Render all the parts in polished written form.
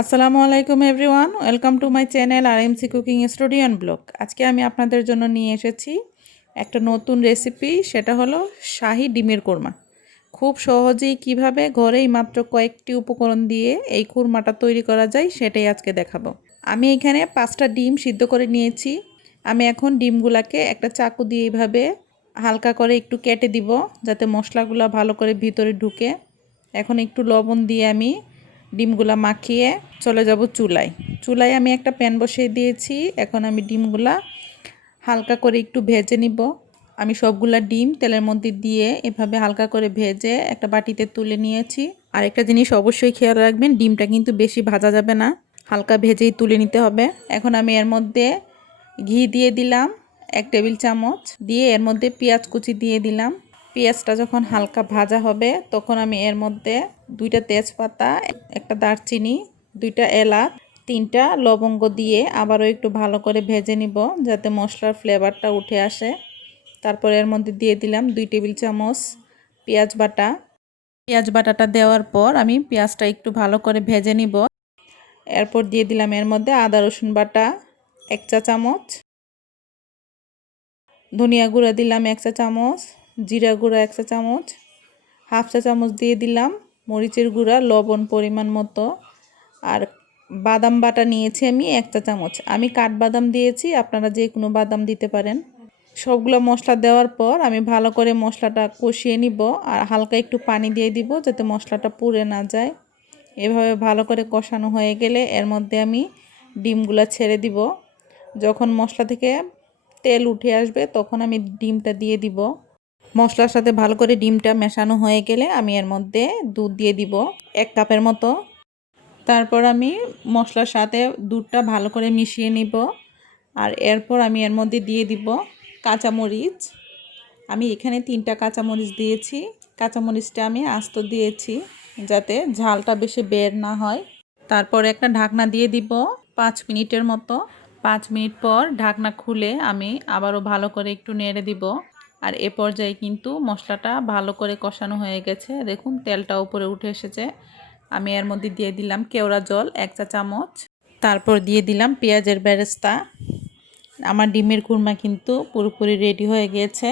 আসসালামু আলাইকুম everyone, welcome to my channel RMC cooking studio and blog. আজকে আমি আপনাদের জন্য নিয়ে এসেছি একটা নতুন রেসিপি, সেটা হলো শাহি ডিমের কোরমা। খুব সহজেই কিভাবে ঘরেই মাত্র কয়েকটি উপকরণ দিয়ে এই কোরমাটা তৈরি করা যায় সেটাই আজকে দেখাবো। আমি এখানে 5টা ডিম সিদ্ধ করে নিয়েছি। আমি এখন ডিমগুলাকে একটা চাকু দিয়ে এইভাবে হালকা করে একটু কেটে দিব, যাতে মশলাগুলো ভালো করে ভিতরে ঢুকে। এখন একটু লবণ দিয়ে আমি ডিমগুলা মাখিয়ে চলে যাব চুলায়। চুলায় আমি একটা প্যান বসিয়ে দিয়েছি। এখন আমি ডিমগুলা হালকা করে একটু ভেজে নিব। আমি সবগুলা ডিম তেলের মধ্যে দিয়ে এভাবে হালকা করে ভেজে একটা বাটিতে তুলে নিয়েছি। আর একটা জিনিস অবশ্যই খেয়াল রাখবেন, ডিমটা কিন্তু বেশি ভাজা যাবে না, হালকা ভেজেই তুলে নিতে হবে। এখন আমি এর মধ্যে ঘি দিয়ে দিলাম 1 টেবিল চামচ, দিয়ে এর মধ্যে পেঁয়াজ কুচি দিয়ে দিলাম। পেঁয়াজটা যখন হালকা ভাজা হবে তখন আমি এর মধ্যে 2টা তেজপাতা, একটা দারচিনি, 2টা এলাচ, 3টা লবঙ্গ দিয়ে আবারও একটু ভালো করে ভেজে নিব, যাতে মশলার ফ্লেভারটা উঠে আসে। তারপর এর মধ্যে দিয়ে দিলাম 2 টেবিল চামচ পেঁয়াজ বাটা। পেঁয়াজ বাটাটা দেওয়ার পর আমি পেঁয়াজটা একটু ভালো করে ভেজে নিব। এরপর দিয়ে দিলাম এর মধ্যে আদা রসুন বাটা 1 চা চামচ, ধনিয়া গুঁড়া দিলাম 1 চা চামচ, জিরা গুঁড়া 1 চা চামচ, হাফ চা চামচ দিয়ে দিলাম মরিচের গুঁড়া, লবণ পরিমাণ মতো। আর বাদাম বাটা নিয়েছি আমি 1 চা চামচ। আমি কাঠবাদাম দিয়েছি, আপনারা যে কোনো বাদাম দিতে পারেন। সবগুলো মশলা দেওয়ার পর আমি ভালো করে মশলাটা কষিয়ে নিব, আর হালকা একটু পানি দিয়ে দিব যাতে মশলাটা পুড়ে না যায়। এভাবে ভালো করে কষানো হয়ে গেলে এর মধ্যে আমি ডিমগুলা ছেড়ে দিব। যখন মশলা থেকে তেল উঠে আসবে তখন আমি ডিমটা দিয়ে দিব। মশলার সাথে ভালো করে ডিমটা মেশানো হয়ে গেলে আমি এর মধ্যে দুধ দিয়ে দিব 1 কাপের মতো। তারপর আমি মশলার সাথে দুধটা ভালো করে মিশিয়ে নিব। আর এরপর আমি এর মধ্যে দিয়ে দিব কাঁচামরিচ। আমি এখানে 3টা কাঁচামরিচ দিয়েছি। কাঁচামরিচটা আমি আস্ত দিয়েছি যাতে ঝালটা বেশি বের না হয়। তারপর একটা ঢাকনা দিয়ে দিব 5 মিনিটের মতো। 5 মিনিট পর ঢাকনা খুলে আমি আবারও ভালো করে একটু নেড়ে দিব। আর এ পর্যায়ে কিন্তু মশলাটা ভালো করে কষানো হয়ে গেছে। দেখুন তেলটা উপরে উঠে এসেছে। আমি এর মধ্যে দিয়ে দিলাম কেওড়া জল 1 চা চামচ। তারপর দিয়ে দিলাম পেঁয়াজের বেরেস্তা। আমার ডিমের কুরমা কিন্তু পুরোপুরি রেডি হয়ে গিয়েছে।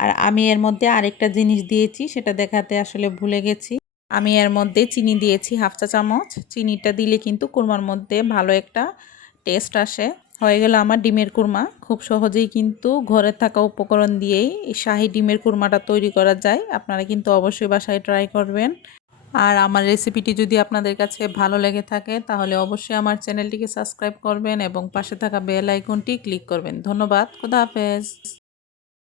আর আমি এর মধ্যে আরেকটা জিনিস দিয়েছি, সেটা দেখাতে আসলে ভুলে গেছি। আমি এর মধ্যে চিনি দিয়েছি হাফ চা চামচ। চিনিটা দিলে কিন্তু কুরমার মধ্যে ভালো একটা টেস্ট আসে। হয়ে গেল আমার ডিমের কুরমা। খুব সহজেই কিন্তু ঘরে থাকা উপকরণ দিয়েই এই শাহি ডিমের কুরমাটা তৈরি করা যায়। আপনারা কিন্তু অবশ্যই বাসায় ট্রাই করবেন। আর আমার রেসিপিটি যদি আপনাদের কাছে ভালো লেগে থাকে তাহলে অবশ্যই আমার চ্যানেলটিকে সাবস্ক্রাইব করবেন এবং পাশে থাকা বেল আইকনটি ক্লিক করবেন। ধন্যবাদ। খোদা হাফেজ।